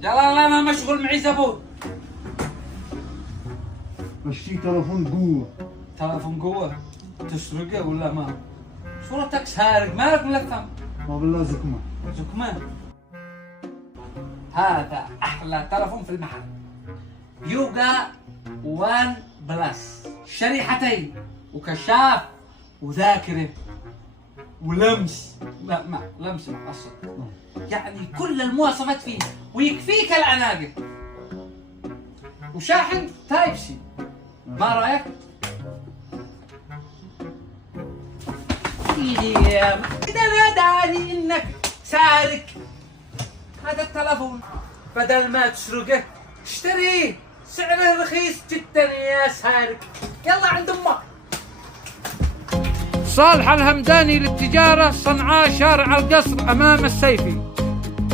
يلا لا انا مشغول معي زبون. اشتري تلفون قوة. تلفون قوة تسرقه ولا ما؟ صورتك سارق مالك ملثم؟ ما بالله زكمة. زكمان. هذا احلى تلفون في المحل. يوغا 1 بلس، شريحتين وكشاف وذاكرة ولمس. لا ما لمس مقصر، يعني كل المواصفات فيه ويكفيك العناقة، وشاحن تايب سي. ما رايك؟ إذا ناداني إنك سارق هذا التلفون، بدل ما تسرقه اشتريه، سعره رخيص جدا يا سارق. يلا عند أمك. صالح الهمداني للتجارة، صنعاء، شارع القصر أمام السيفي.